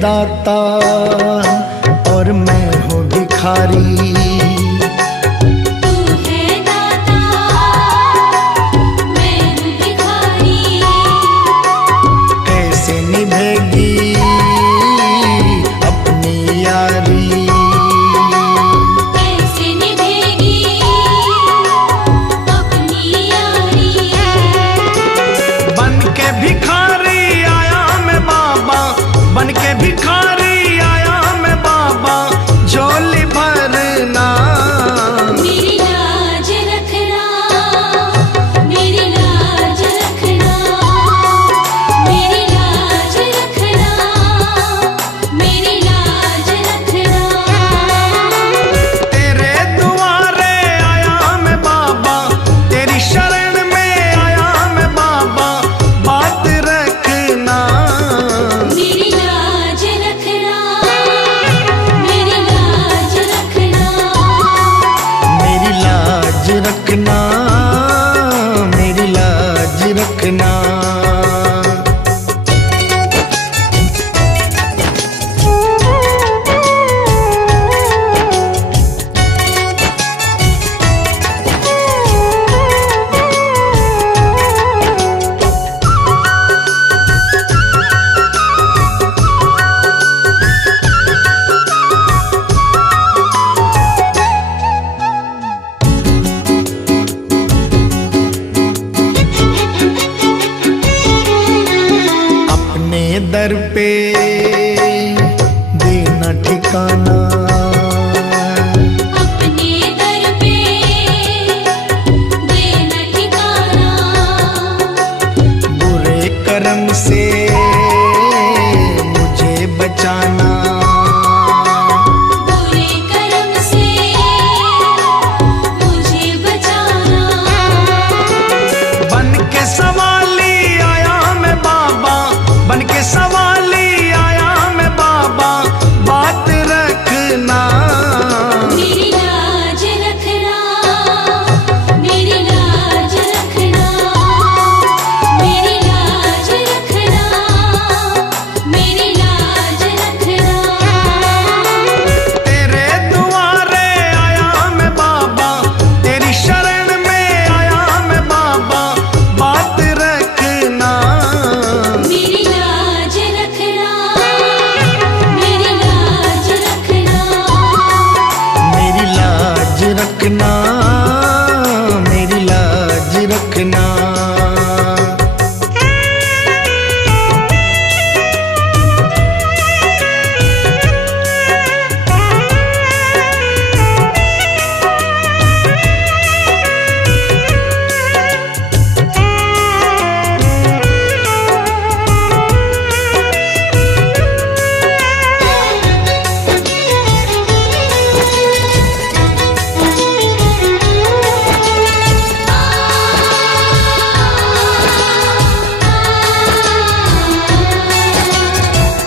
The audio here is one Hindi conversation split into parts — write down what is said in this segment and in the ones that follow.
दाता और मैं हूँ भिखारी। रखना मेरी लाज रखना। दर पे देना ठिकाना, अपने दर पे देना ठिकाना। बुरे कर्म से मुझे बचाना, बुरे कर्म से मुझे बचाना। बन के सवाली आया मैं बाबा, बन के सवाली आया मैं बाबा, बात रखना मेरी लाज रखना, मेरी लाज रखना, मेरी लाज रखना, मेरी लाज रखना। तेरे दुआरे आया मैं बाबा, तेरी शरण में आया मैं बाबा, बात रखना मेरी लाज रखना, मेरी लाज रखना, मेरी लाज रखना, मेरी लाज रखना।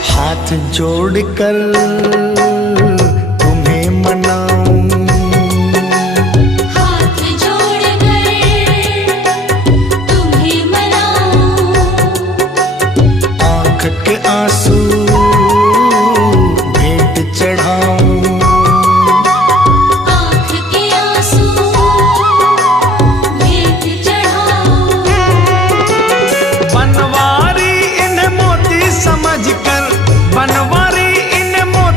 हाथ जोड़कर तुम्हें मनाऊं, हाथ जोड़कर तुम्हें मनाऊं। आँख के आंसू भेंट चढ़ाऊं, आँख के आंसू भेंट चढ़ाऊं। बनवारी इन्हें मोती समझकर, बनवारी इन्हें मोती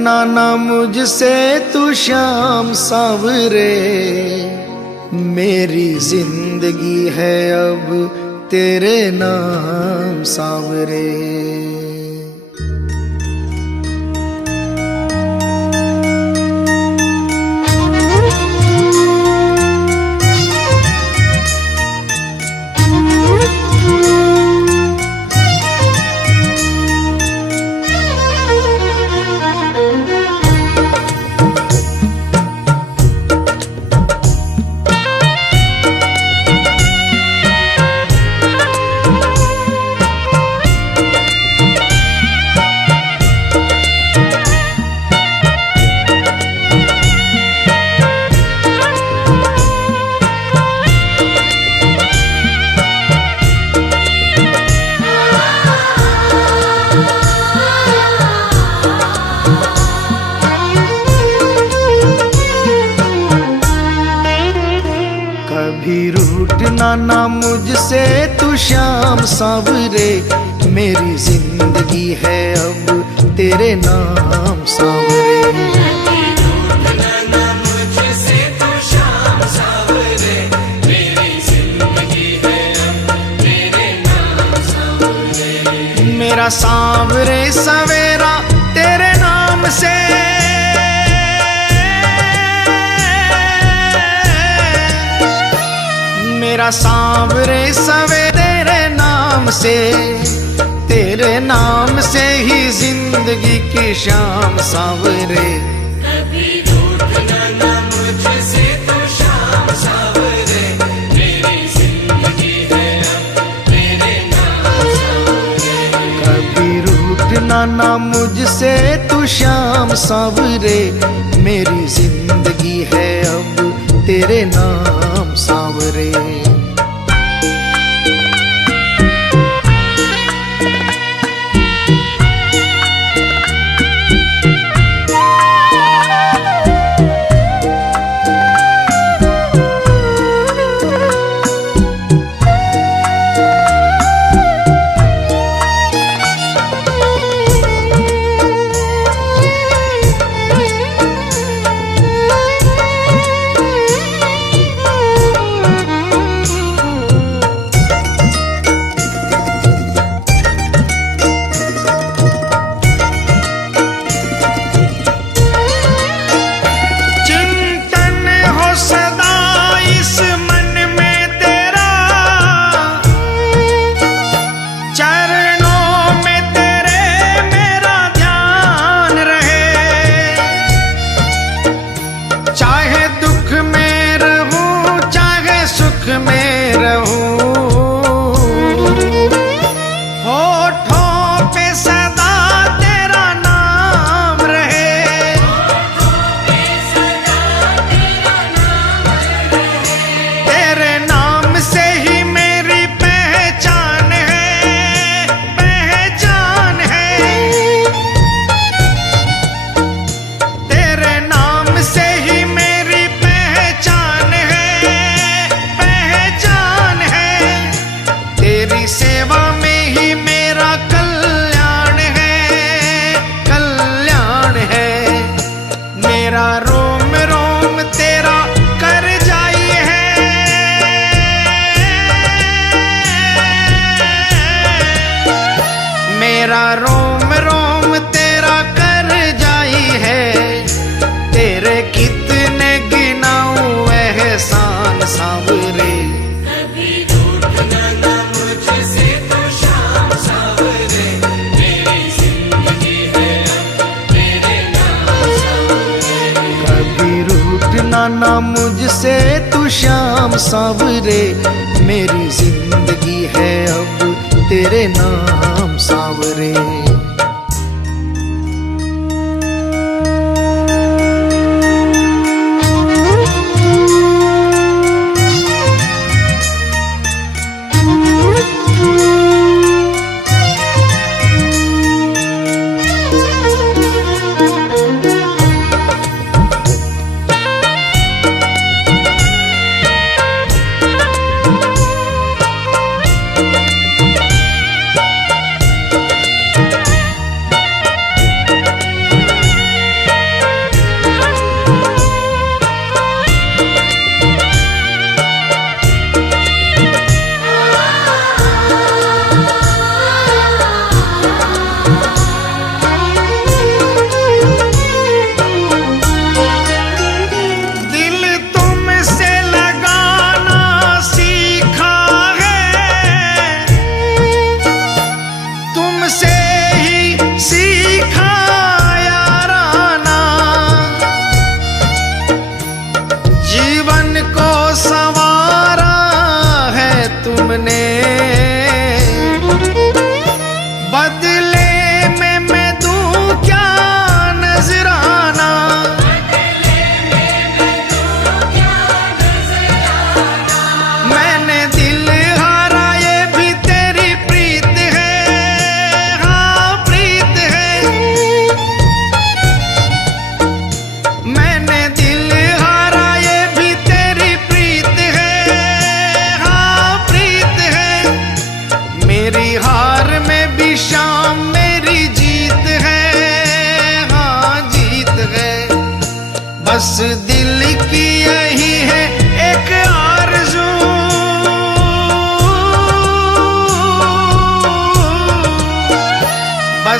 नाना मुझसे तू श्याम सावरे, मेरी जिंदगी है अब तेरे नाम सावरे। कभी रूठना ना मुझसे तू श्याम सावरे, मेरी जिंदगी है अब तेरे नाम सावरे। मेरा सांवरे सवेरा तेरे नाम से, मेरा सांवरे सवेरे तेरे नाम से, तेरे नाम से ही जिंदगी की शाम सांवरे। कभी रूठना ना मुझसे तू श्याम सावरे, मेरी जिंदगी है अब तेरे नाम सावरे। कभी रूठना ना मुझसे तू श्याम सावरे, मेरी जिंदगी है अब तेरे नाम सावरे। में रहूं, होठों पे सदा तेरा नाम रहे, तेरे नाम से ही मेरी पहचान है, पहचान है। तेरे नाम से ही मेरी पहचान है, तेरी सेवा में ही मेरा कल्याण है, कल्याण है। मेरा रोम रोम तेरा कर जाई है, मेरा रोम रोम तेरा कर जाई है। तेरे कितने गिनाऊं एहसान सांवरे, ना मुझसे तू श्याम सावरे, मेरी जिंदगी है अब तेरे नाम सावरे।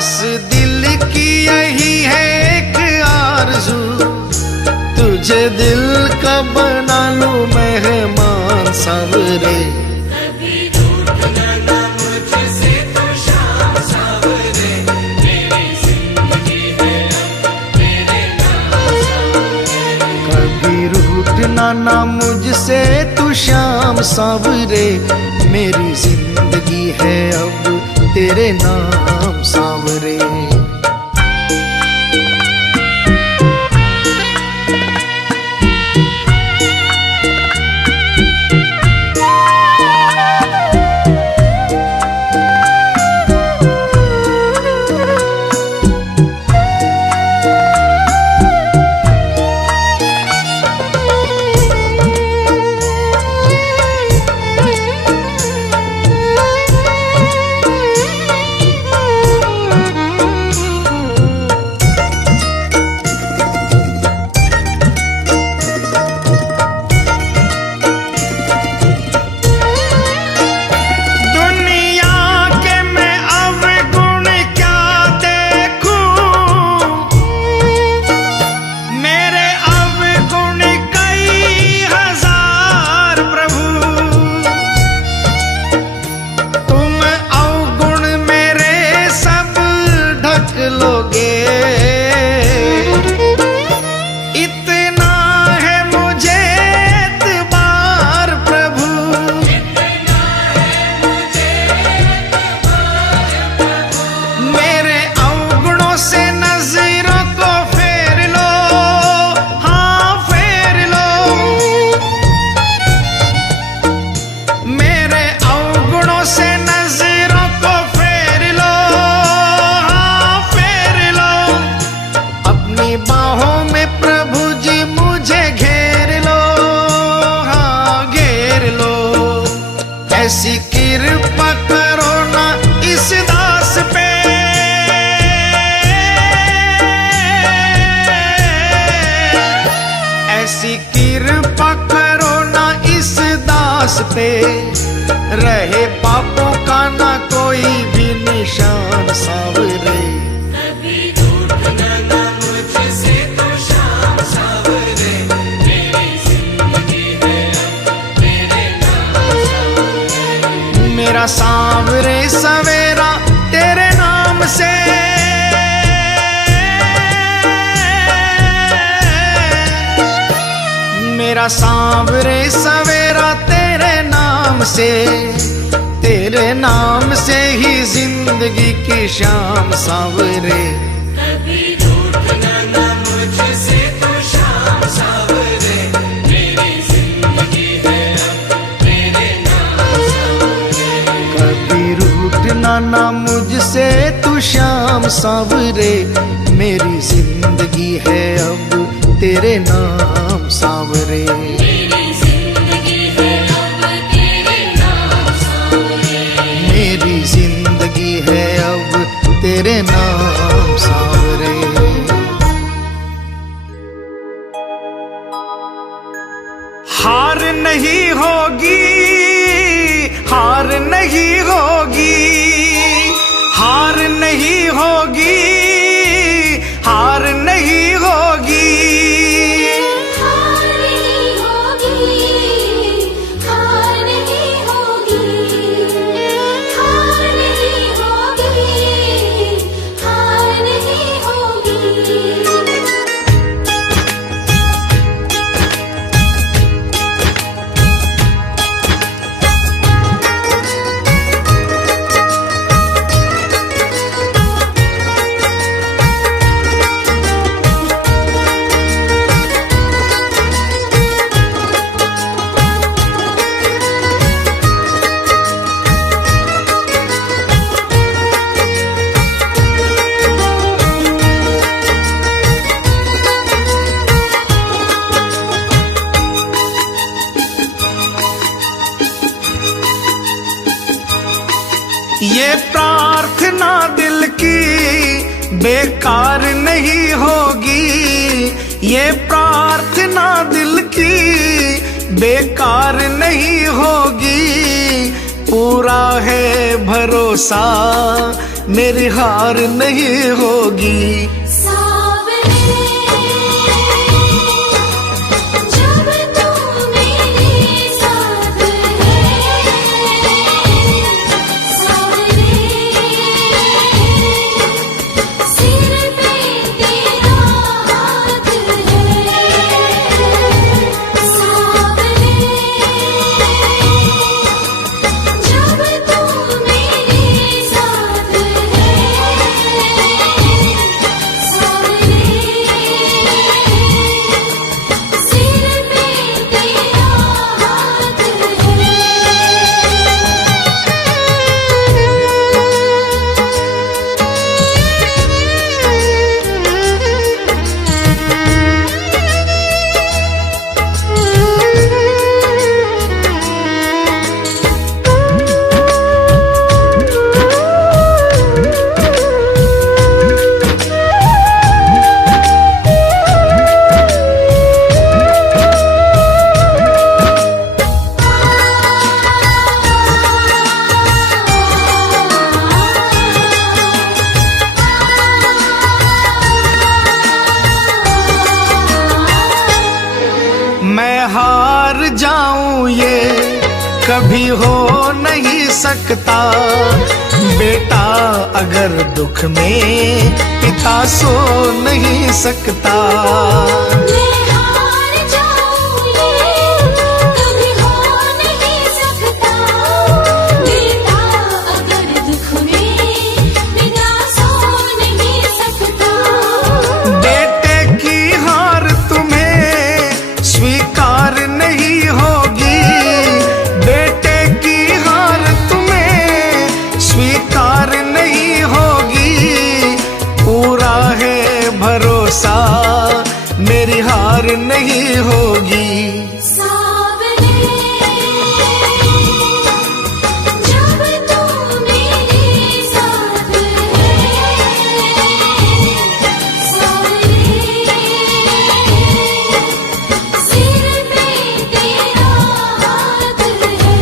बस दिल की यही है एक आरज़ू, तुझे दिल का बना लूं मेहमान सावरे। कभी रूठना ना मुझसे तो शाम सावरे, मेरी जिंदगी है अब तेरे नाम सावरे। कभी रूठना ना मुझसे तू शाम सावरे, मेरी जिंदगी है अब तेरे नाम सावरे। ऐसी कृपा करो ना इस दास पे, ऐसी कृपा करो ना इस दास पे, रहे पापों का ना कोई भी निशान सावरे। कभी रूठना ना मुझसे तो शाम सावरे, मेरी जिंदगी है अब तेरे नाम सावरे। मेरा सांवरे सवेरा तेरे नाम से, मेरा सांवरे सवेरा तेरे नाम से, तेरे नाम से ही जिंदगी की शाम सावरे। कभी रूठना ना मुझसे तो शाम सावरे, मेरी जिंदगी है अब तेरे नाम सावरे। कभी रूठना ना मुझसे तू शाम सावरे, मेरी जिंदगी है अब तेरे नाम सावरे। मेरी जिंदगी है अब तेरे नाम सावरे। मेरी जिंदगी है अब तेरे नाम सावरे। हार नहीं होगी, हार नहीं होगी, हार नहीं होगी, हार नहीं होगी। हार नहीं होगी, हार नहीं होगी, हार नहीं होगी, हार नहीं होगी। ये प्रार्थना दिल की बेकार नहीं होगी, ये प्रार्थना दिल की बेकार नहीं होगी। पूरा है भरोसा मेरी हार नहीं होगी। सावरे जब तू मेरे साथ है, सावरे सिर पे तेरा हाथ है, सावरे जब तू मेरे साथ है, सावरे सिर पे तेरा हाथ मैं हार जाऊं ये कभी हो नहीं सकता। बेटा अगर दुख में पिता सो नहीं सकता। मैं हार जाऊं ये कभी हो नहीं सकता। बेटा अगर दुख में पिता सो नहीं सकता। बेटे की हार तुम्हें स्वीकार नहीं होगी। बेटे की हार तुम्हें स्वीकार नहीं होगी। पूरा है भरोसा मेरी हार नहीं होगी। सावरे जब तू मेरे साथ है, सावरे सिर पे तेरा हाथ है।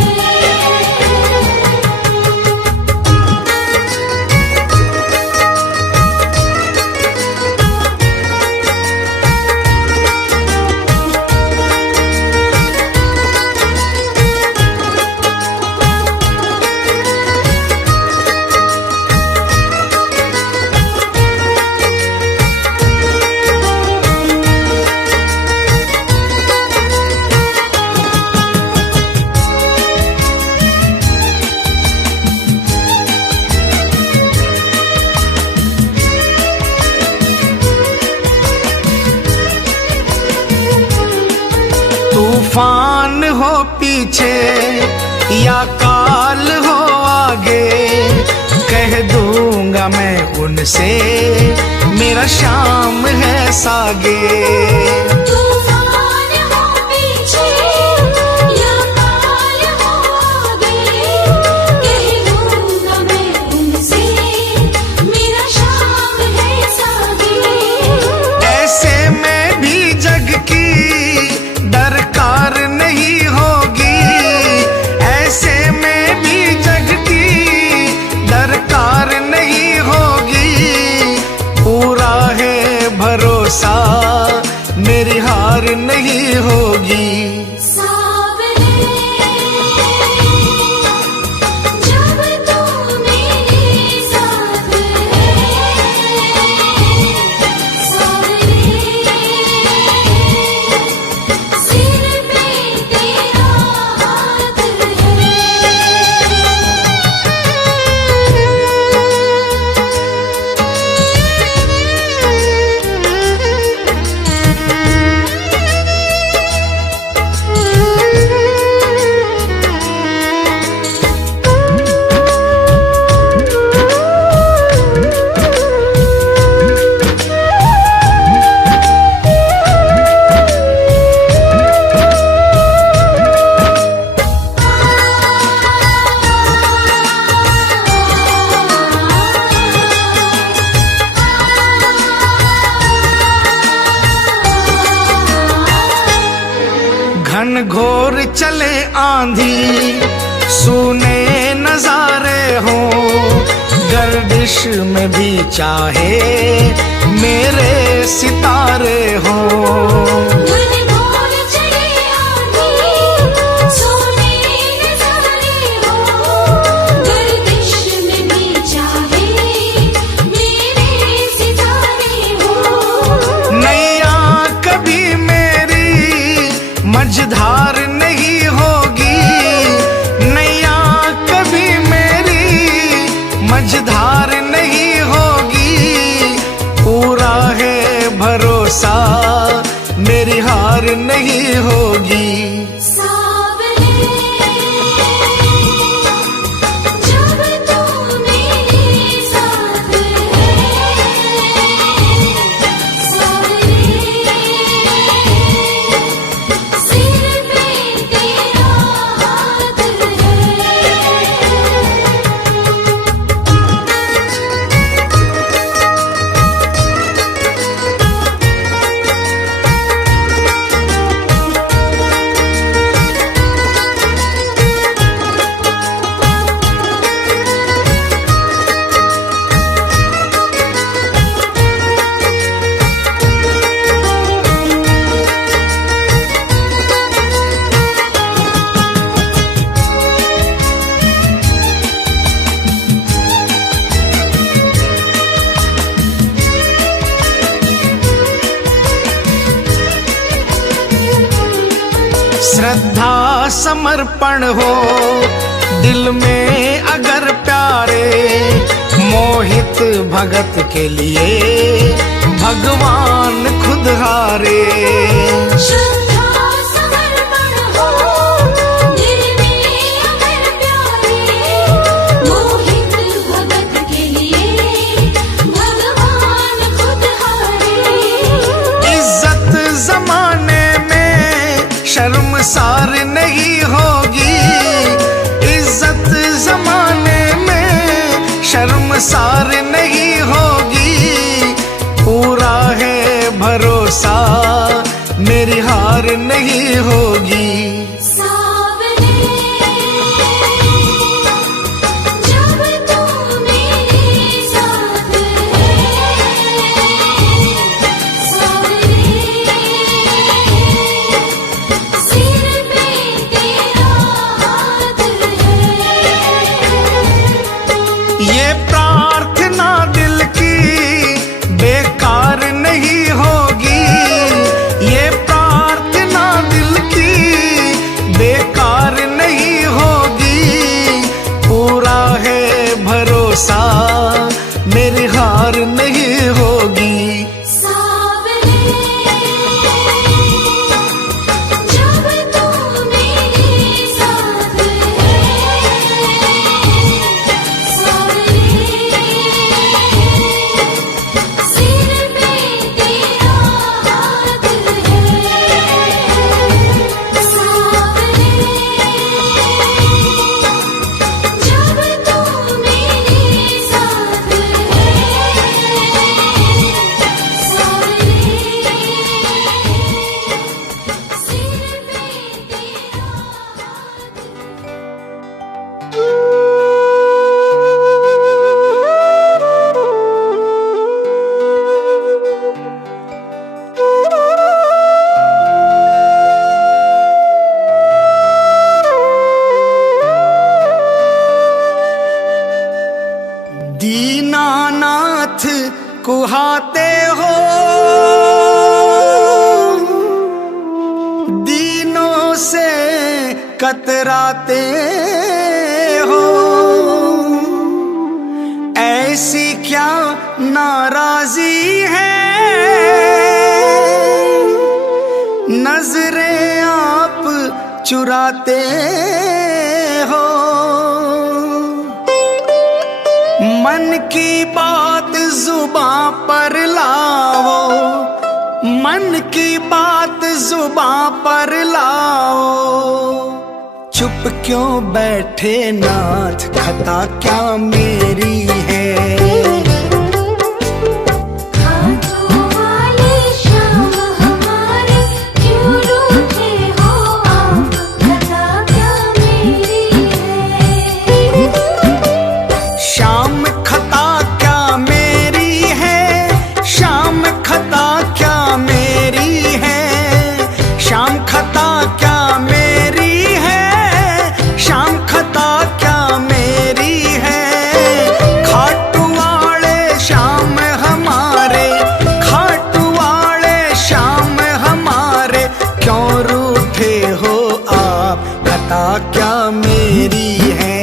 तूफान हो पीछे या काल हो आगे, कह दूंगा मैं उनसे मेरा शाम है सागे। तूफान हो पीछे या काल हो आगे, कह दूंगा मैं उनसे मेरा शाम है सागे। ऐसे में भी जग की दरकार नहीं होगी। ऐसे में भी जग की दरकार नहीं होगी। पूरा है भरोसा मेरी हार नहीं होगी। सावरे जब तू मेरे साथ है, सावरे सिर पे तेरा हाथ है। घन घोर चले आंधी, सूने नजारे हो, गर्दिश में भी चाहे मेरे सितारे हो। धुन बोल चले आंधी, सोने नजारे हो। गर्दिश में भी चाहे मेरे सितारे हो। नैया कभी मेरी मझधार नहीं होगी, नैया कभी मेरी मझधार नहीं होगी। पूरा है भरोसा मेरी हार नहीं होगी। सावरे जब तू मेरे साथ है, सावरे सिर पे तेरा हाथ है। श्रद्धा समर्पण हो दिल में अगर प्यारे, मोहित भगत के लिए भगवान खुद हारे। श्रद्धा समर्पण हो दिल में अगर प्यारे, मोहित भगत के लिए भगवान खुद हारे। इज्जत जमाने में शर्मसार नहीं होगी, इज्जत जमाने में शर्मसार नहीं होगी। पूरा है भरोसा मेरी हार नहीं होगी। सावरे जब तू मेरे साथ है, सावरे सिर पे तेरा हाथ है। ये प्रार्थना दिल की बेकार नहीं होगी, ये प्रार्थना दिल की बेकार नहीं होगी। पूरा है भरोसा मेरी हार नहीं होगी। सावरे जब तू मेरे साथ है, सावरे सिर पे तेरा हाथ है। सावरे जब तू मेरे साथ दीनानाथ कुहाते हो, दीनों से कतराते हो। ऐसी क्या नाराजी है, नजरें आप चुराते हो। मन की बात जुबां पर लाओ, मन की बात जुबां पर लाओ। चुप क्यों बैठे नाथ, खता क्या मेरी है। हाथों वाले श्याम हमारे क्यों रूठे हो आप, खता क्या मेरी है। श्याम खता क्या मेरी है।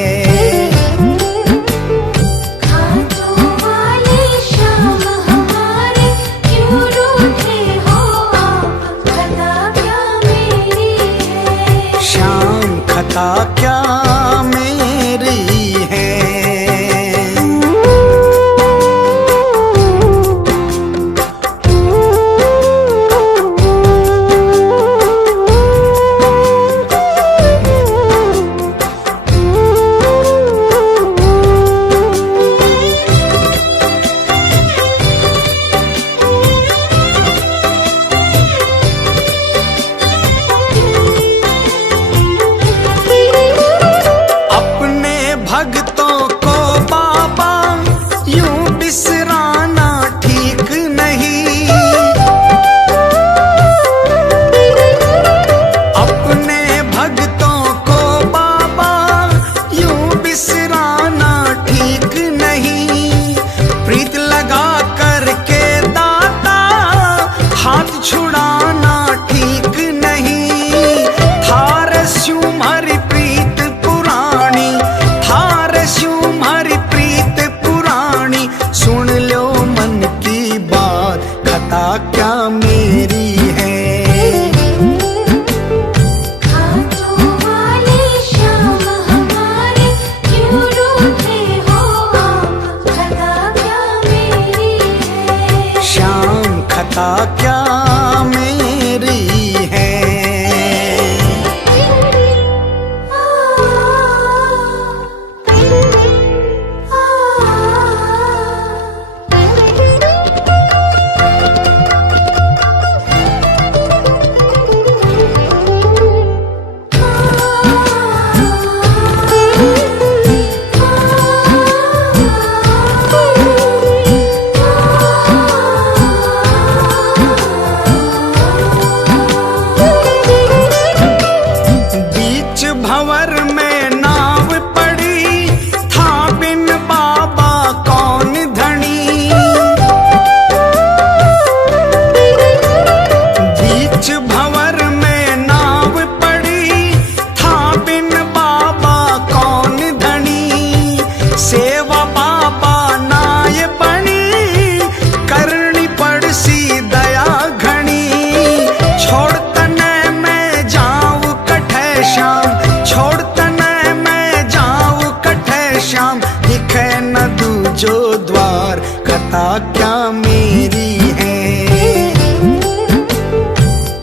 खाटू वाले श्याम हमारे क्यों रूठे हो आप, खता क्या मेरी है। श्याम खता क्या मेरी है। भक्तों को बाबा यूं बिसराना ठीक नहीं। अपने भक्तों को बाबा यूं बिसराना ठीक नहीं। प्रीत लगा करके दाता हाथ छुड़ाना ठीक नहीं। थार स्यूं हरि प्रीत पुरानी, हमारी प्रीत पुरानी, सुन लो मन की बात, खता क्या मेरी है। खाटू वाले श्याम हमारे क्यों रूठे हो आप, खता क्या मेरी है। श्याम खता क्या मेरी है। भंवर में नाव पड़ी, था बिन बाबा कौन धनी। बीच भंवर में नाव पड़ी, था बिन बाबा कौन धनी। सेवा बाबा नाय बनी, करनी पड़सी दया घनी। छोड़ तने मैं जाऊं कठे श्याम, छोड़ तने मैं जाऊं कठे श्याम। दिखे न दूजो द्वार, खता क्या मेरी है।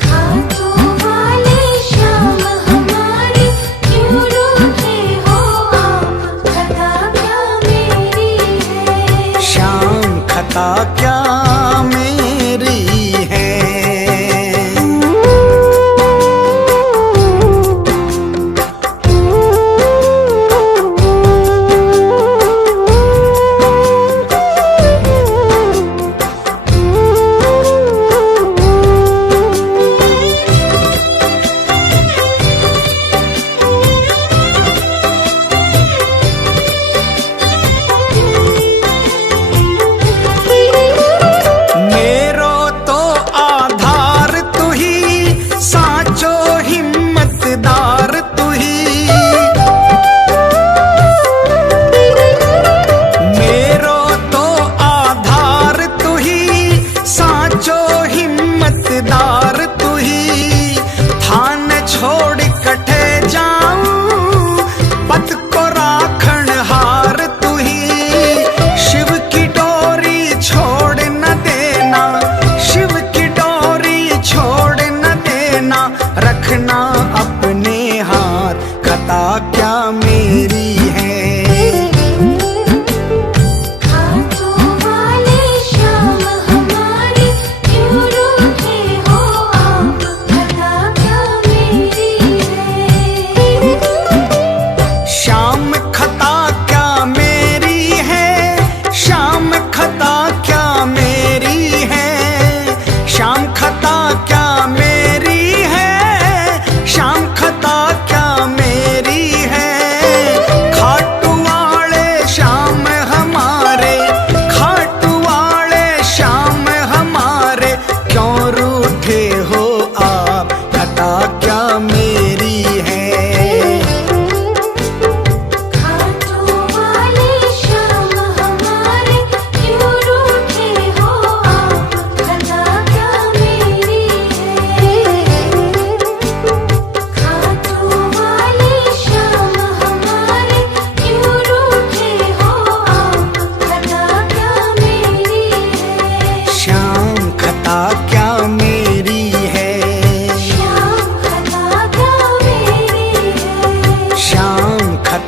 खाटू वाले श्याम हमारे क्यों रूठे हो आप, खता क्या मेरी है। श्याम खता क्या मेरी है।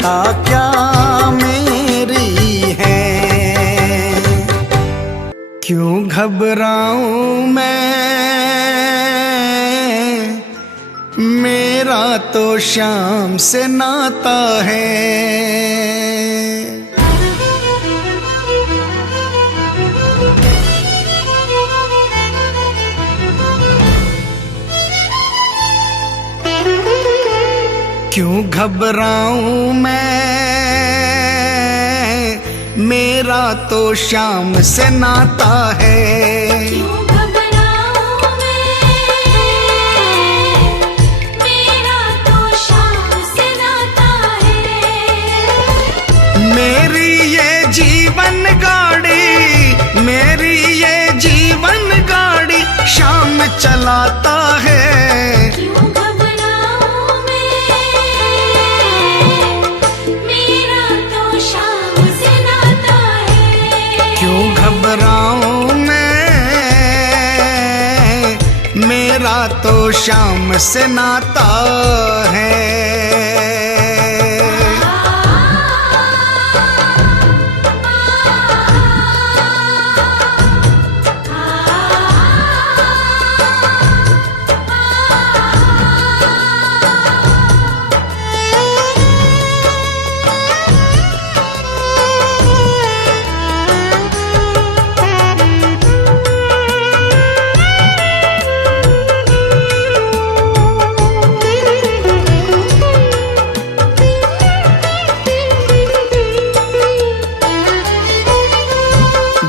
खता क्या मेरी है। क्यों घबराऊं मैं, मेरा तो शाम से नाता है। क्यों घबराऊं मैं, मेरा तो शाम से नाता है। क्यों घबराऊं मैं, मेरा तो शाम से नाता है। मेरी ये जीवन गाड़ी, मेरी ये जीवन गाड़ी शाम चलाता है। क्यों घबराऊं मैं, मेरा तो शाम से नाता है। क्यों घबराऊं मैं, मेरा तो शाम से नाता है।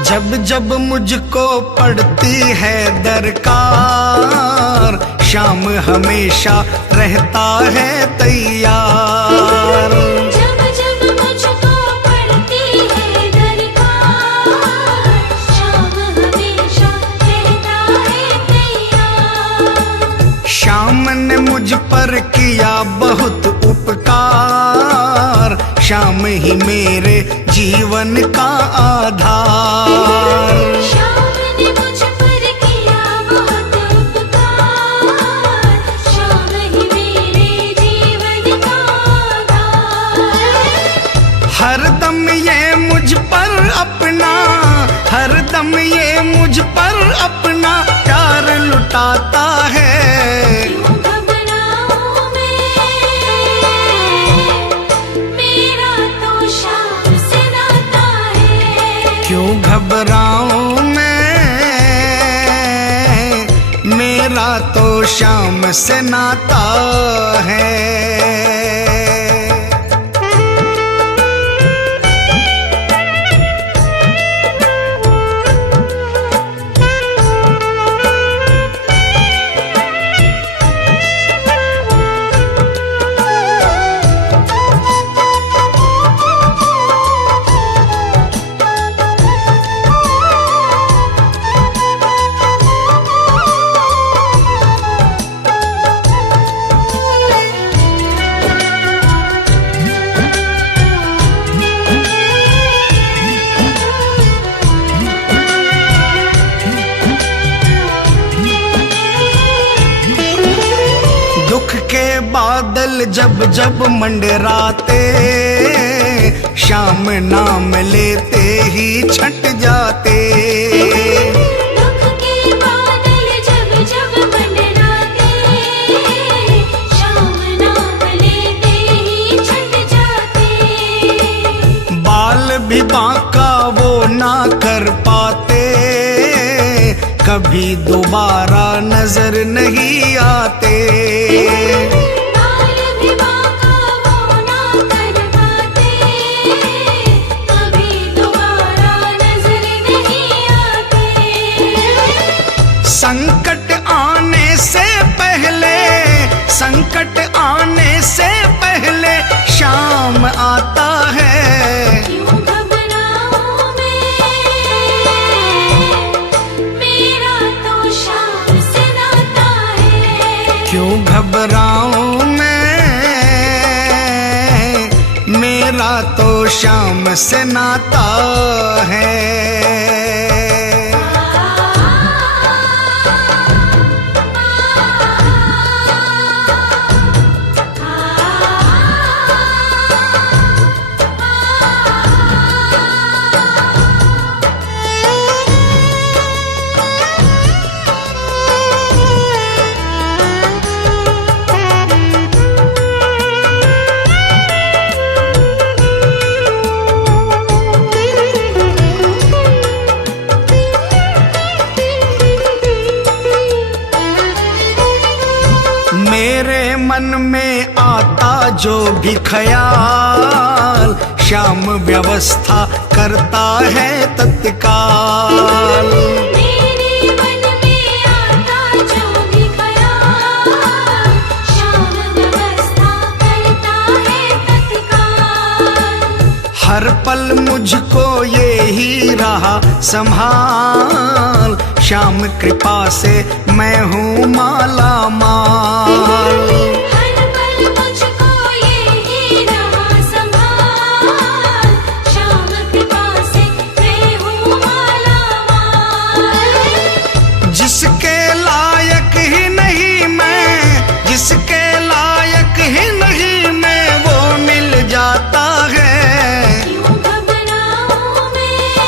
जब जब मुझको पड़ती है दरकार, शाम हमेशा रहता है तैयार। जब जब मुझको पड़ती है दरकार, शाम हमेशा रहता है तैयार। शाम ने मुझ पर किया बहुत उपकार, शाम ही मेरे जीवन का आधार। शाम ने मुझ पर किया बहुत उपकार, शाम ही मेरे जीवन का आधार। हरदम ये मुझ पर अपना, हरदम ये मुझ पर अपना प्यार लुटाता है। क्यों घबराऊं मैं, मेरा तो शाम से नाता है। क्यों घबराऊं मैं, मेरा तो शाम से नाता है। दुख के बादल जब जब मंडराते, शाम नाम लेते ही छट जाते। दुख के बादल जब जब मंडराते, शाम नाम लेते ही छट जाते। बाल भी बांका वो ना कर पाते, कभी दोबारा नजर नहीं आते। बाल भी बांका वो ना कर पाते, कभी दोबारा नजर नहीं आते। संकट आने से पहले, संकट आने से पहले शाम आता है। क्यों घबराऊं मैं, मेरा तो शाम से नाता है। क्यों घबराऊं मैं, मेरा तो शाम से नाता है। जो भी ख्याल, श्याम व्यवस्था करता है तत्काल। मेरे मन में आता जो भी ख्याल, श्याम व्यवस्था करता है तत्काल। हर पल मुझको ये ही रहा संभाल, श्याम कृपा से मैं हूँ माला माल। हर पल मुझको ये ही रहा संभाल, श्याम कृपा से मैं हूँ माला माल। जिसके लायक ही नहीं मैं, जिसके लायक ही नहीं मैं, वो मिल जाता है। क्यों घबराऊं मैं,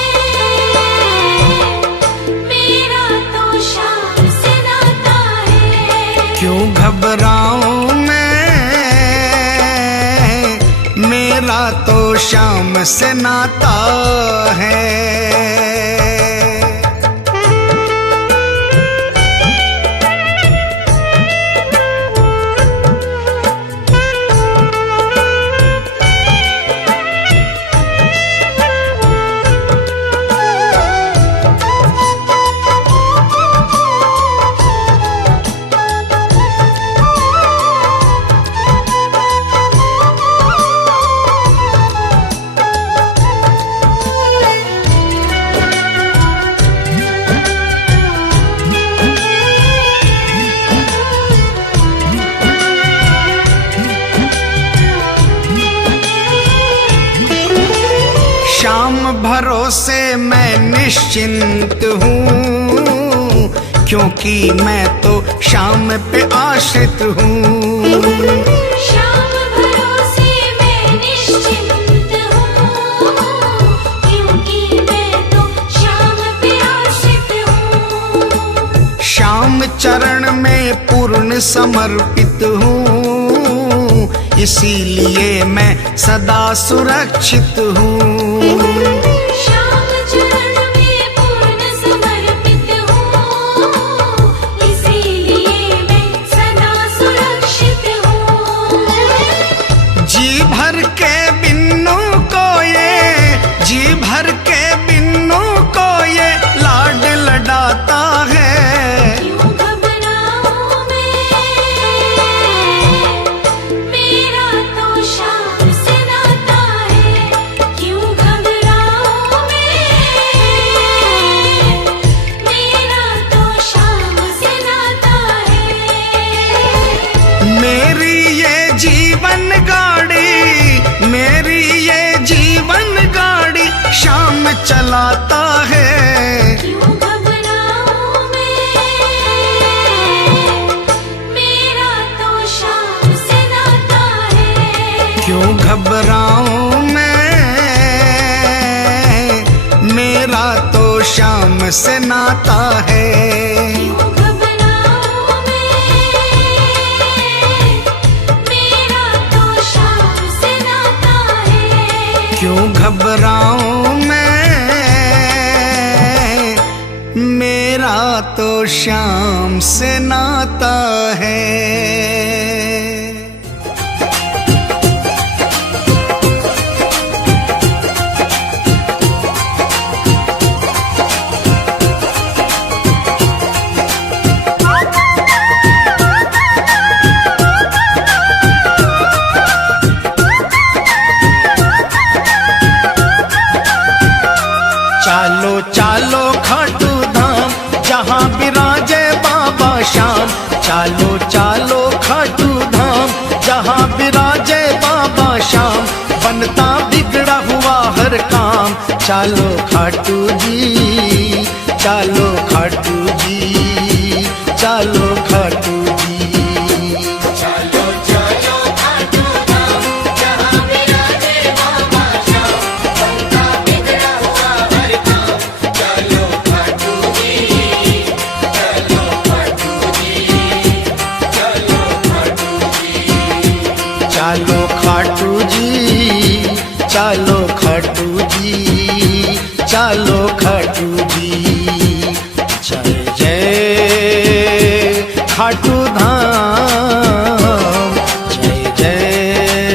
मेरा तो श्याम से नाता है। क्यों घबराऊं मैं, मेरा तो श्याम से नाता है। श्याम भरोसे मैं निश्चिंत हूँ, क्योंकि मैं तो श्याम पे आश्रित हूँ। श्याम भरोसे मैं निश्चिंत हूँ, क्योंकि मैं तो श्याम पे आश्रित हूँ। श्याम चरण में पूर्ण समर्पित हूँ, इसीलिए मैं सदा सुरक्षित हूँ। श्याम चरण में पूर्ण समर्पित हूँ, इसीलिए मैं सदा सुरक्षित हूँ। जी भर के बिन्नू को ये, जी भर के बिन्नू को ये लाड लडाता है। क्यों घबराऊं मैं, मेरा तो श्याम से नाता है। क्यों घबराऊं मैं, मेरा तो श्याम से नाता है। मेरी ये जीवन गाड़ी, मेरी ये जीवन गाड़ी श्याम चलाता है। क्यों घबराऊं मैं, मेरा तो श्याम से नाता है। क्यों घबराऊं मैं, मेरा तो श्याम से नाता है। क्यों घबराऊं मैं, मेरा तो श्याम से नाता है। क्यों घबराऊं मैं, मेरा तो श्याम से नाता है। चालो चालो खाटू धाम, जहाँ विराजे बाबा श्याम। चालो चालो खाटू धाम, जहाँ विराजे बाबा श्याम। बनता बिगड़ा हुआ हर काम, चालो खाटू जी, चालो खाटू जी, चालो खाटू जी। चलो चलो खाटू धाम, जहाँ विराजे बाबा श्याम। बनता बिगड़ा हुआ हर काम, चलो खाटू जी, चलो खाटू जी, चलो खाटू जी। चालो खाटू जी, चालो खाटू जी, चालो खाटू जी। जय जय खाटू धाम, जय जय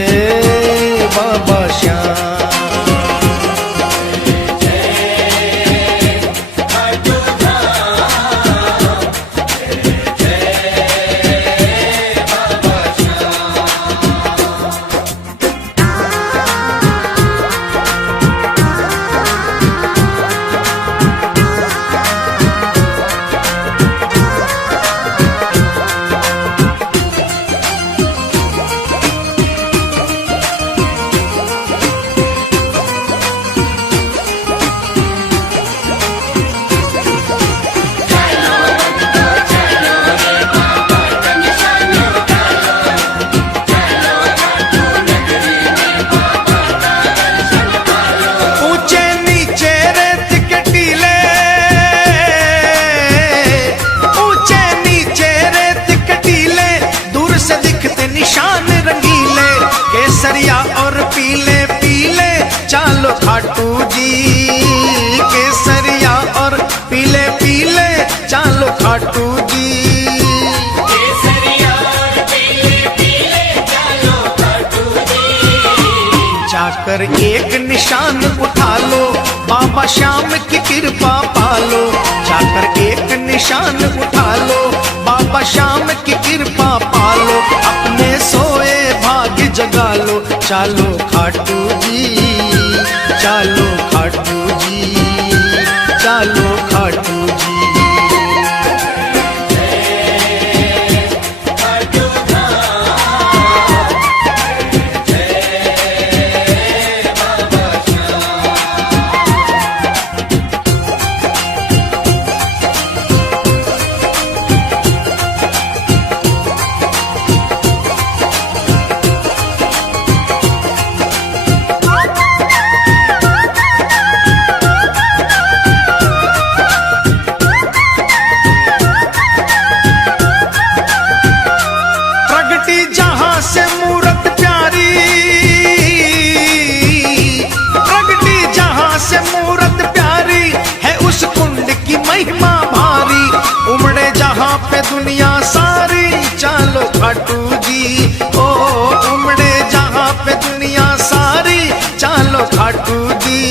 और पीले पीले चालो खाटू जी, केसरिया और पीले पीले चालो खाटू जी। केसरिया और पीले पीले चालो खाटू जी। जाकर एक निशान उठा लो, बाबा श्याम की कृपा पालो। जाकर एक निशान उठा लो, बाबा श्याम की कृपा पालो। अपने सोए भाग्य जगा लो, चालो खाटू जी, चालो खाटू जी, चालो खाटू जी। खाटू धाम बाबा प्रगटी जहां से मूरत प्यारी, प्रगटी जहां से मूरत प्यारी है, उस कुंड की महिमा भारी। उमड़े जहां पे दुनिया सारी, चालो खाटू जी। ओ उमड़े जहां पे दुनिया सारी, चालो खाटू जी।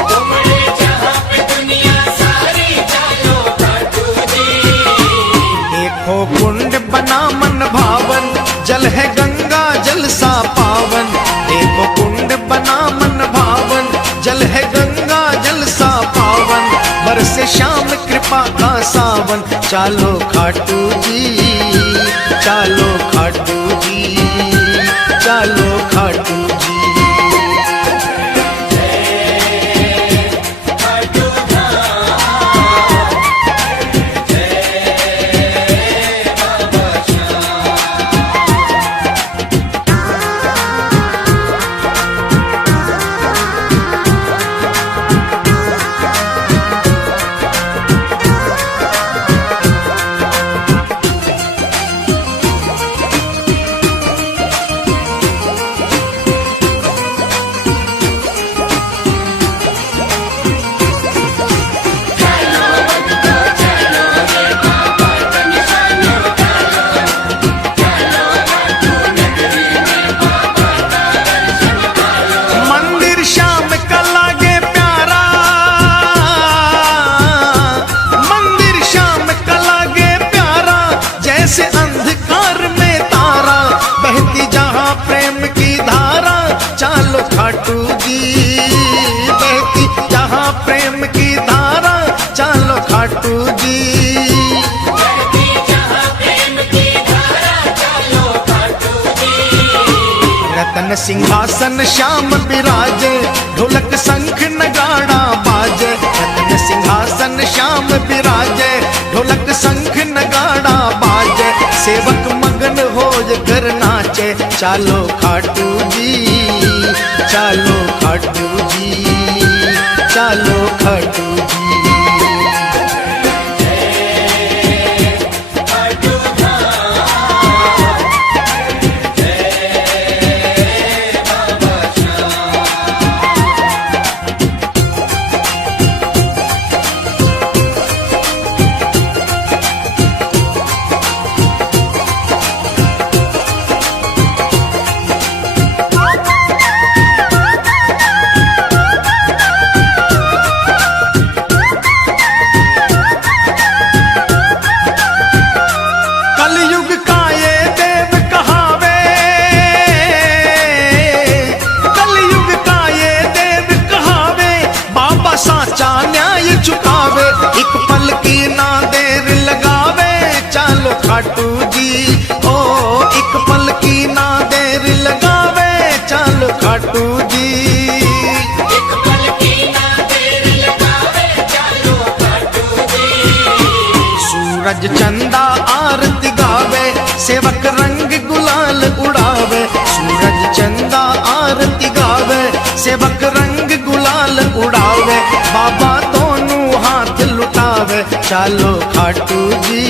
उमड़े जहां पे दुनिया सारी, चालो खाटू जी। देखो कुंड बना मन भावन, जल है गंगा जल सा पावन। देखो कुंड बना मन भावन, जल है गंगा जल सा पावन। बरसे श्याम कृपा का सावन, चालो खाटू जी, चालो खाटू जी, चालो खाटू जी। खाटू धाम बाबा मंदिर श्याम का लागे प्यारा, मंदिर श्याम का लागे प्यारा, जैसे अंधकार में तारा। बहती जहां प्रेम की धारा, चालो खाटू जी। बहती जहां प्रेम की धारा, चालो खाटू जी। बहती जहां प्रेम की धारा, चालो खाटू जी। रतन सिंहासन श्याम विराजे, ढोलक शंख नगाड़ा बाजे। रतन सिंहासन श्याम विराजे, ढोलक शंख नगाड़ा बाजे। सेवक मगन हो कर नाचे, चालो खाटू जी, चालो खाटू जी, चालो खाटू जी। खाटू धाम बाबा कलयुग का ये देव कहावे, कलयुग का ये देव कहावे। बाबा साचा न्याय चुकावे, एक पल की ना देर लगावे, चालो खाटू जी। ओ एक पल की ना देर लगावे, चालो खाटू जी। एक पल की ना देर लगावे, चालो खाटू जी। सूरज चंदा आरती गावे, सेवक रंग गुलाल उड़ावे। सूरज चंदा आरती गावे, सेवक रंग गुलाल उड़ावे। बाबा दोनों हाथ लुटावे, चालो खाटू जी।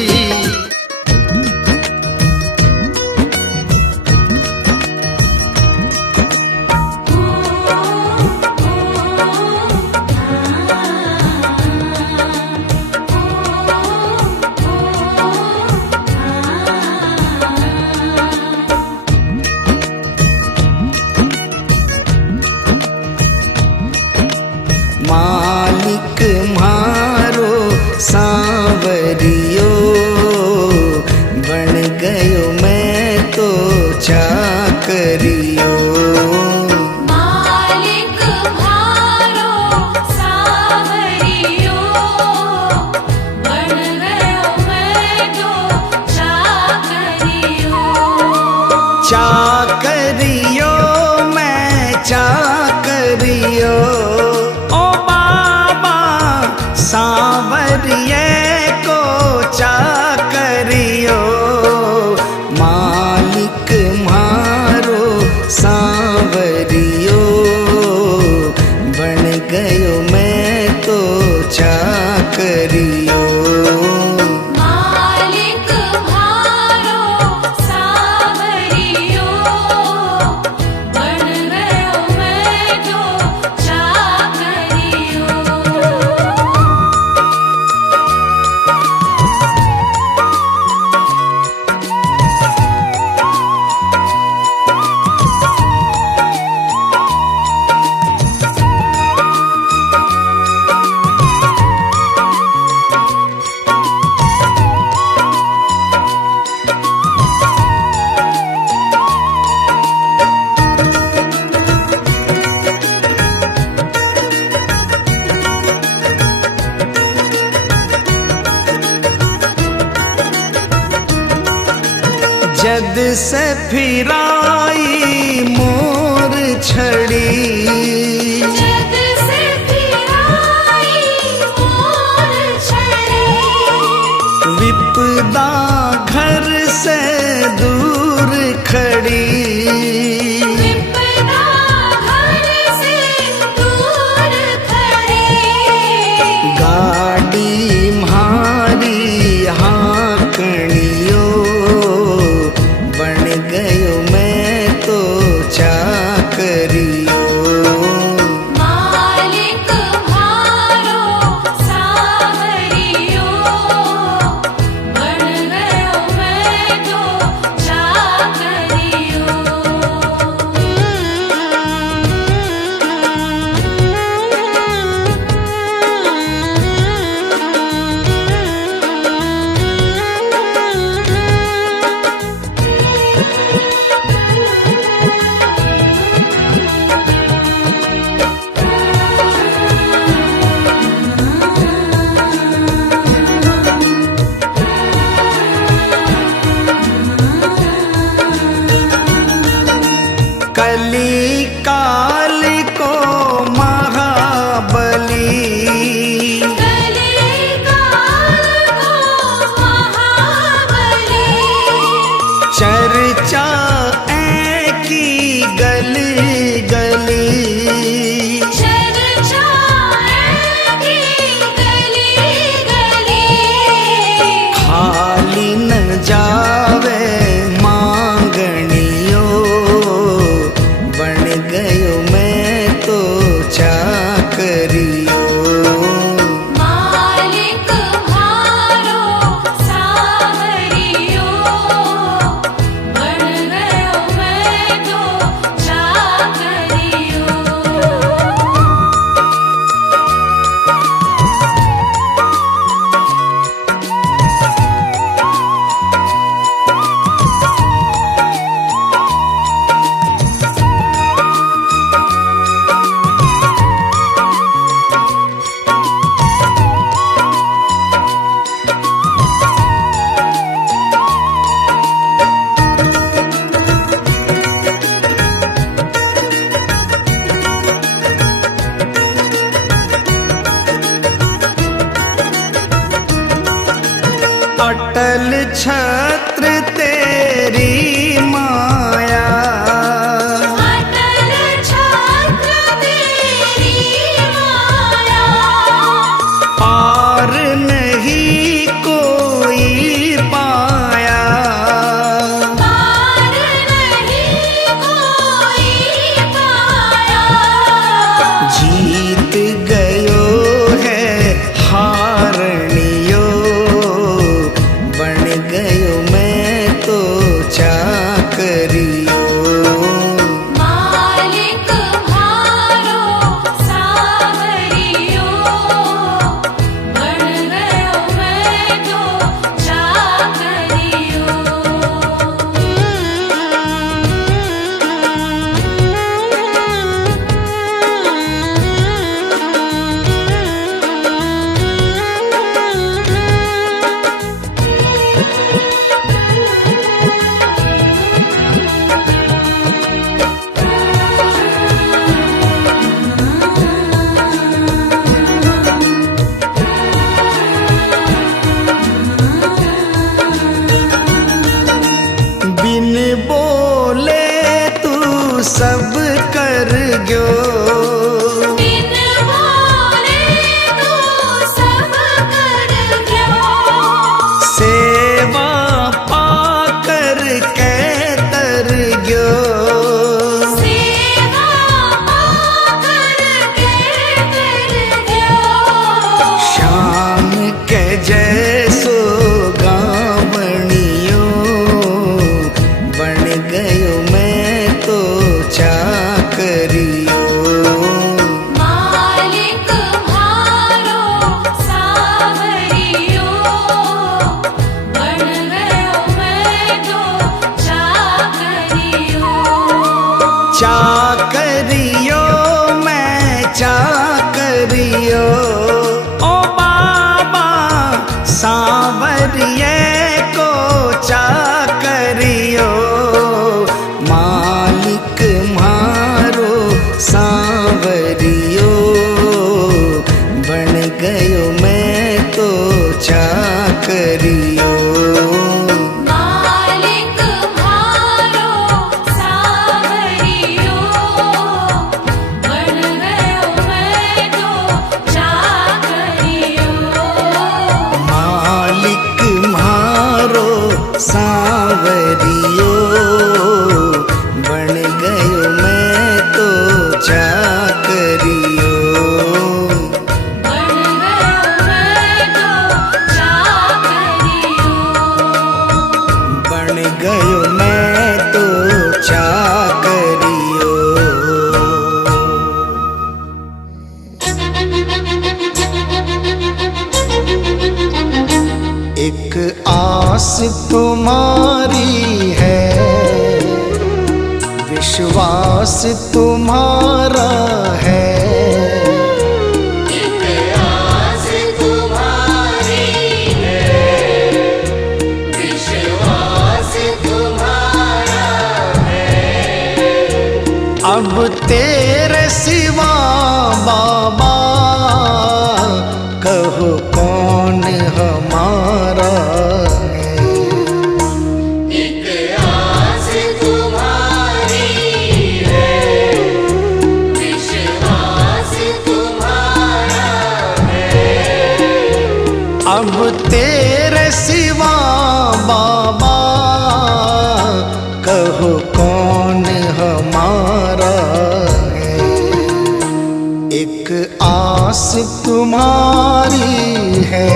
से फिराई मोर छड़ी, जग से फिराई मोर छड़ी, विपदा घर से दूर खड़ी, विपदा घर से दूर खड़ी, गाड़ी म्हारी हाँकड़ियो, बन गयो मैं तो चाकरियो। मालिक म्हारो सावरियो, बन गयो मैं तो चाकरियो। कली काल को महाबली, कलिकाल को महाबली, चर्चा ऐ की गली गली, चर्चा की गली गली, खाली न जावे मांगनियो, बन गयो मैं तो चाकरियो। मालिक म्हारो सावरियो, बन गयो मैं तो चाकरियो। अटल छत्र तेरी माया, अटल छत्र तेरी माया, पार नहीं कोई पाया, पार नहीं कोई पाया, जीत गयो है हारनियो, बन गयो मैं तो चाकरियो। मालिक म्हारो सावरियो, बन गयो मैं तो चाकरियो। बिन बोले तू सब कर गयो, बिन बोले तू सब कर गयो, सेवा पाकर के तर गयो, सेवा पाकर के कर गयो, शाम के जैसो गावणियो, बन गयो मैं तो चाकरियो। मालिक म्हारो सावरियो, बन गयो मैं तो चाकरियो। चाकरियो मैं चाकरियो, ओ बाबा सांवरिये को चाकरियो। तुम्हारा है। एक आस तुम्हारी है, विश्वास तुम्हारा है। अब तेरे सिवा बाबा कहो कौन हमारा है। एक आस तुम्हारी है, विश्वास तुम्हारा है। अब तेरे सिवा बाबा कहो कौन हमारा है। एक आस तुम्हारी है।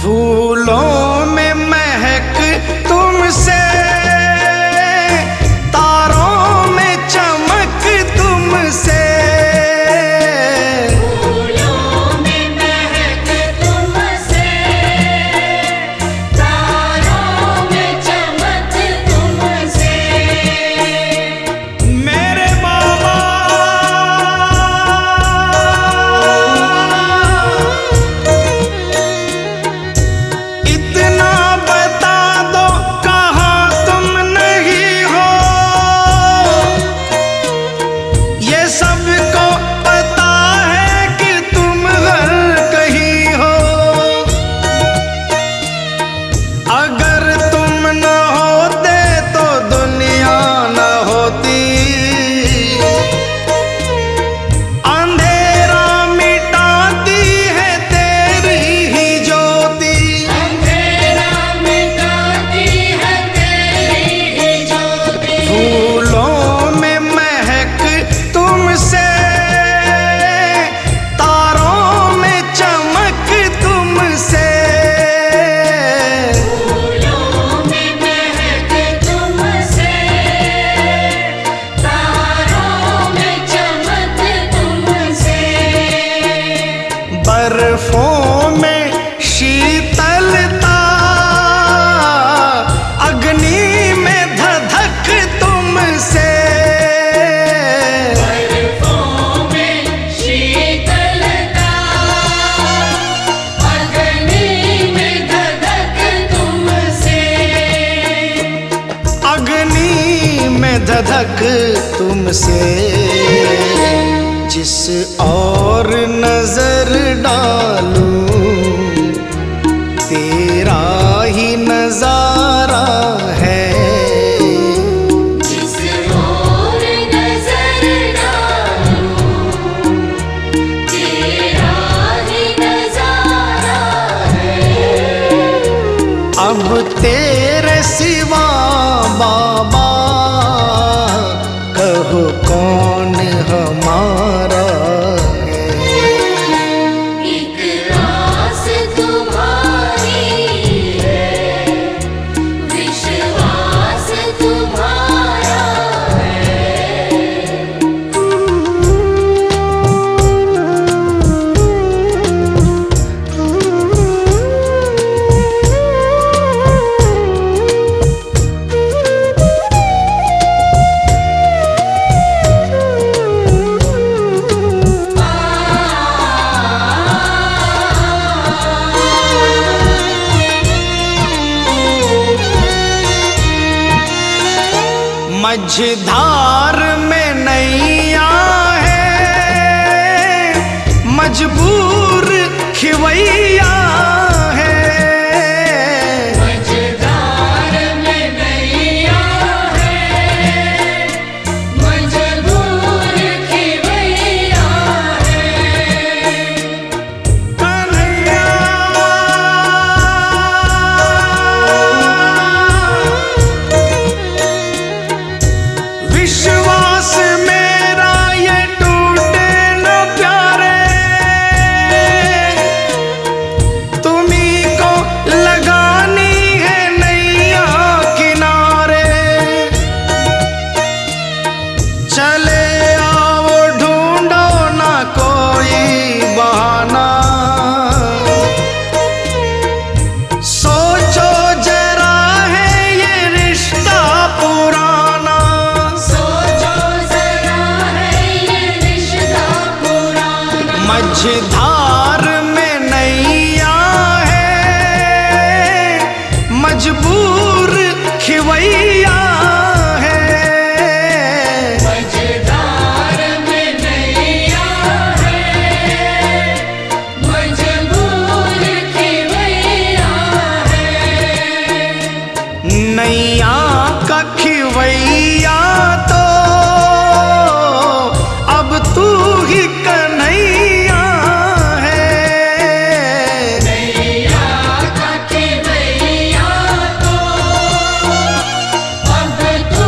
फूलों में महक तुमसे, तारों में चमक तुमसे। फूलों में महक तुमसे, तारों में चमक तुमसे। मेरे बाबा इतना बता दो कहाँ तुम नहीं हो। ये सबको पता है कि तुम हर कहीं हो। अगर तुम न होते तो दुनिया न होती। अंधेरा मिटाती है तेरी ही ज्योति। अंधेरा मिटाती है तेरी ही ज्योति। फूलों में महक तुमसे, तारों में चमक तुमसे। फूलों में महक तुमसे, तारों में चमक तुमसे। बर्फों में शीतलता, अग्नि में धधक तुमसे। बर्फों में शीतलता, अग्नि में धधक तुमसे। अग्नि में धधक तुमसे। जिस और नजर डालूं तेरा ही नजारा है। जिस ओर नजर डालूं, तेरा ही नजारा है। अब तेरे सिवा बाबा कहो कौन हमारा है। एक आस तुम्हारी है, विश्वास तुम्हारा है। मझधार में नैया है, मजबूर खिवैया है। मझधार में नैया है, मजबूर खिवैया है। कन्हैया मझधार में नैया है, मजबूर खिवैया है। मझधार में नैया है, मजबूर खिवैया है। नैया का खिवैया तो अब तू ही कन्हैया है। नैया का खिवैया तो अब तू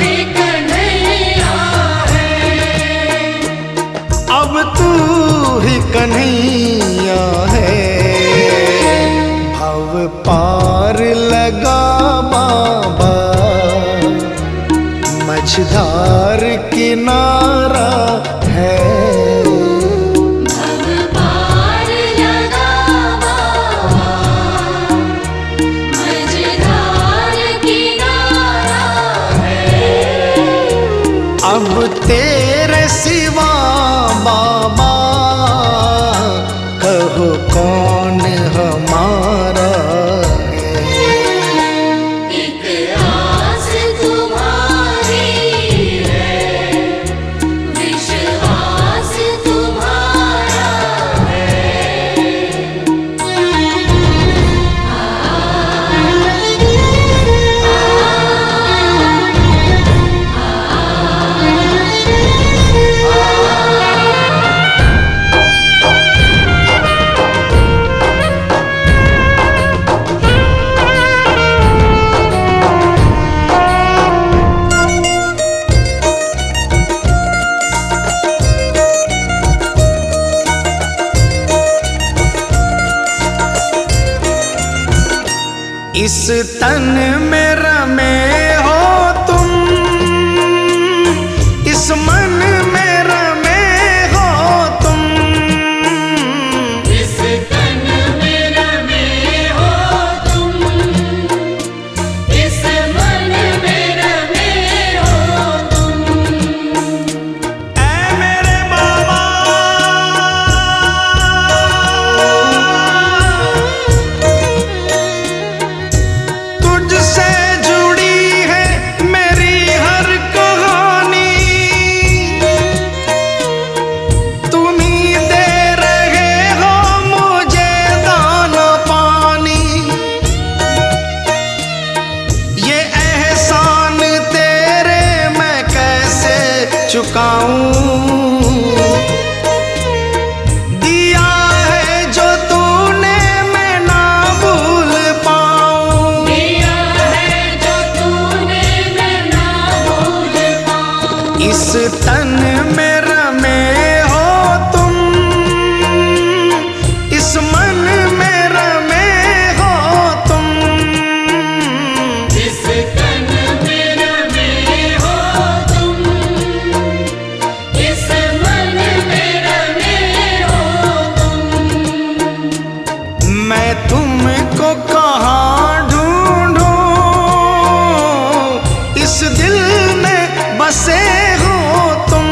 ही कन्हैया है। अब तू ही कन्हैया है। भव पार लगा बाबा, मझधार किनारा है। भव पार लगा बाबा, मझधार किनारा है। अब तेरे सिवा बाबा, कहो कौन हमारा है। एक आस तुम्हारी है, विश्वास तुम्हारा इस तन में रमे हो तुम, इस मन में रमे हो तुम। इस तन में रमे हो तुम, इस मन में रमे हो तुम। ऐ मेरे बाबा, तुझसे जुड़ी है मेरी हर कहानी। तुम ही दे रहे हो मुझे दाना पानी। ये एहसान तेरे मैं कैसे चुकाऊं। दिया है जो तूने मैं ना भूल पाऊं। दिया है जो तूने मैं ना भूल पाऊं। इस तन में रमे हो तुम, इस मन में रमे हो तुम। इस तन में रमे हो तुम, इस मन में रमे हो तुम। मैं तुमको कहाँ ढूंढूं, इस दिल में बसे हो तुम।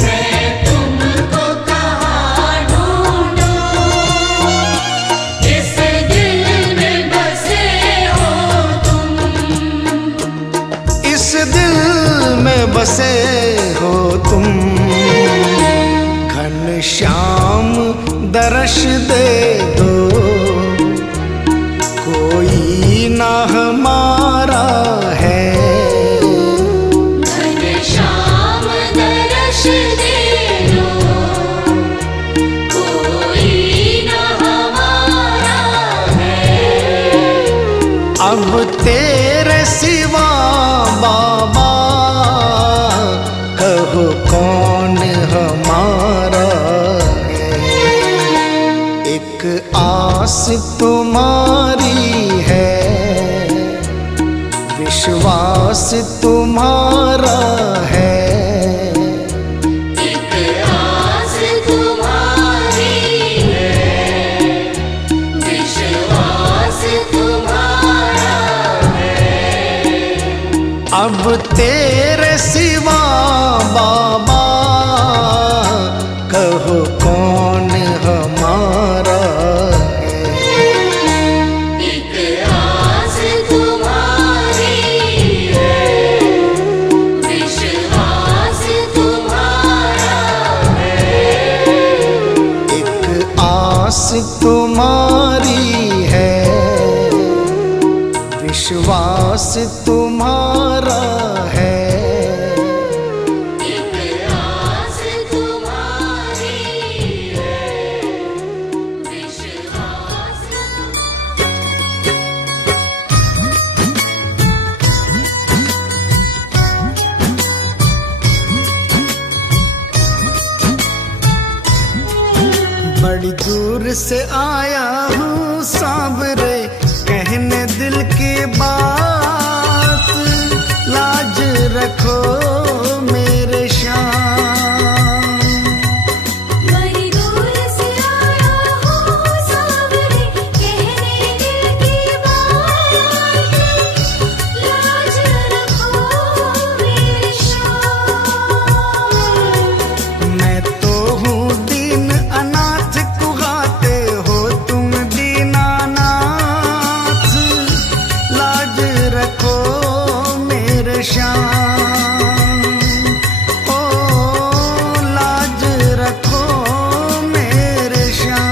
मैं तुमको कहाँ ढूंढूं, इस दिल में बसे हो तुम। इस दिल में बसे हो तुम। घनश्याम दर्श दे दो, कोई ना हमारा है। घनश्याम दर्श दे दो, कोई न हमारा है। अब तेरे सिवा बाबा, कहो कौन हमारा है। एक आस तुम्हारी है, विश्वास तुम्हारा है। एक आस तुम्हारी है, विश्वास तुम्हारा है। अब तेरे सिवा बाबा, कहो कौन हमारा है। एक आस तुम्हारी है, विश्वास तुम्हारा है। एक आस तुम्हारी है, विश्वास तुम्हारा है। एक आस तुम्हारी है, विश्वास बड़ी दूर से आया हूँ सांवरे, कहने दिल की बात। लाज रखो मेरे श्याम। बड़ी दूर से आया हूँ सांवरे, कहने दिल की बात। लाज रखो मेरे श्याम। मैं तो हूँ दीन अनाथ, कुहाते हो तुम दीनानाथ। लाज रखो मेरे श्याम। ओ लाज रखो मेरे श्याम।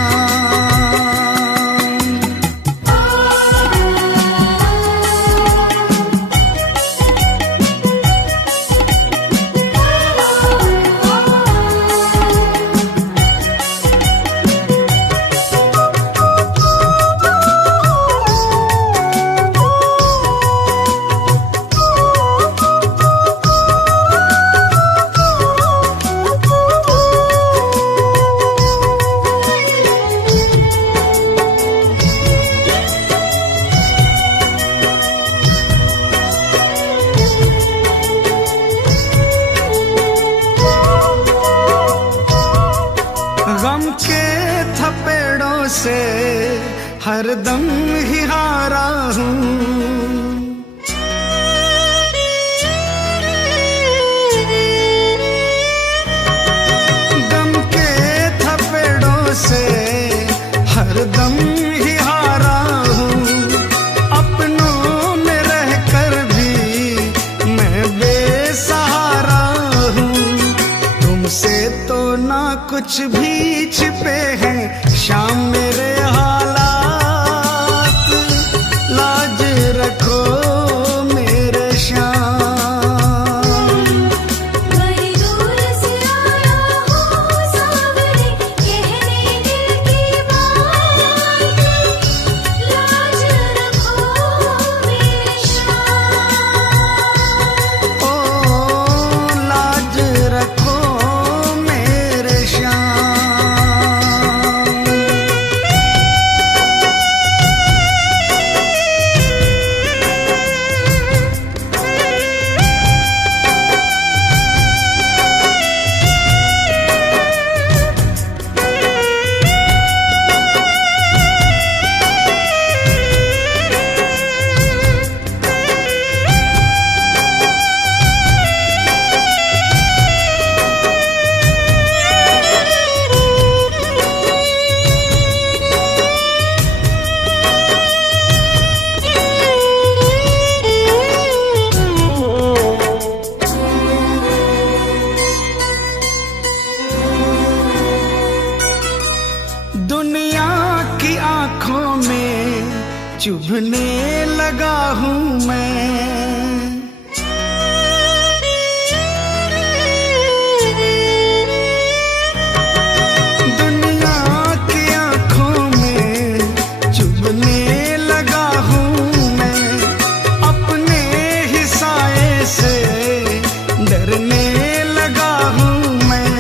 गम के थपेड़ों से हरदम ही हारा हूँ। गम के थपेड़ों से हरदम ही हारा हूँ। अपनों में रहकर भी मैं बेसहारा हूँ। तुमसे तो ना कुछ भी छिपे हैं शाम मेरे हालात। लाज रखो मेरे श्याम। बड़ी दूर से आया हूँ सांवरे, कहने दिल की बात। लाज रखो मेरे श्याम। ओ लाज रखो मेरे श्याम। दुनिया की आंखों में चुभने लगा हूँ मैं। दुनिया की आंखों में चुभने लगा हूँ मैं। अपने ही साये से डरने लगा हूँ मैं।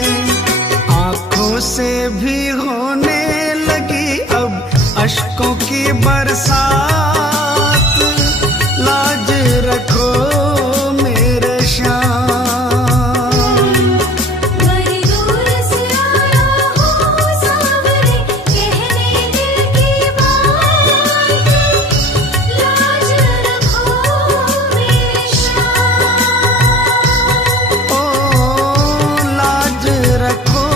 आंखों से भी होने लगी अब अश्कों की बरसात। लाज रखो मेरे श्याम। बड़ी दूर से आया हूँ सांवरे, कहने दिल की बात। लाज रखो मेरे श्याम। ओ लाज रखो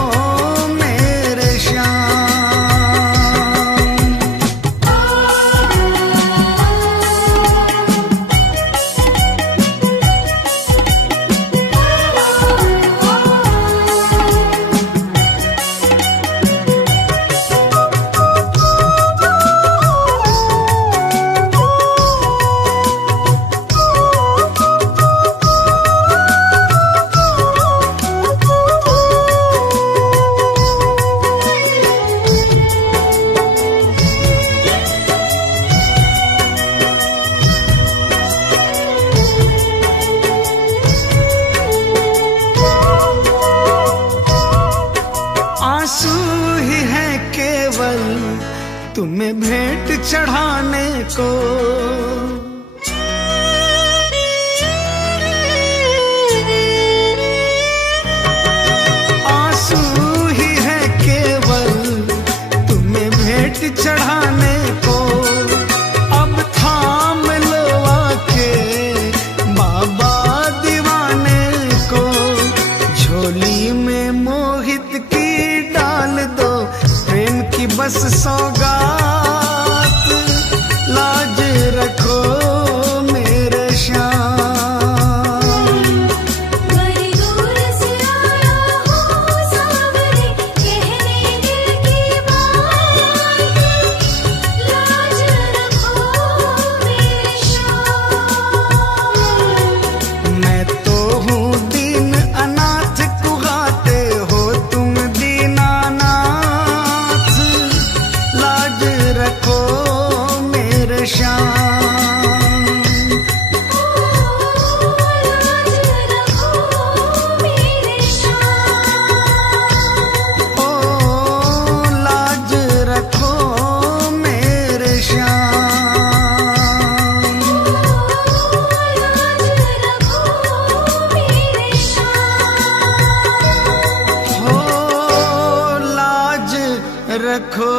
रखो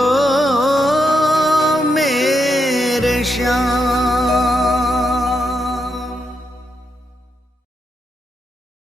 मेरे श्याम।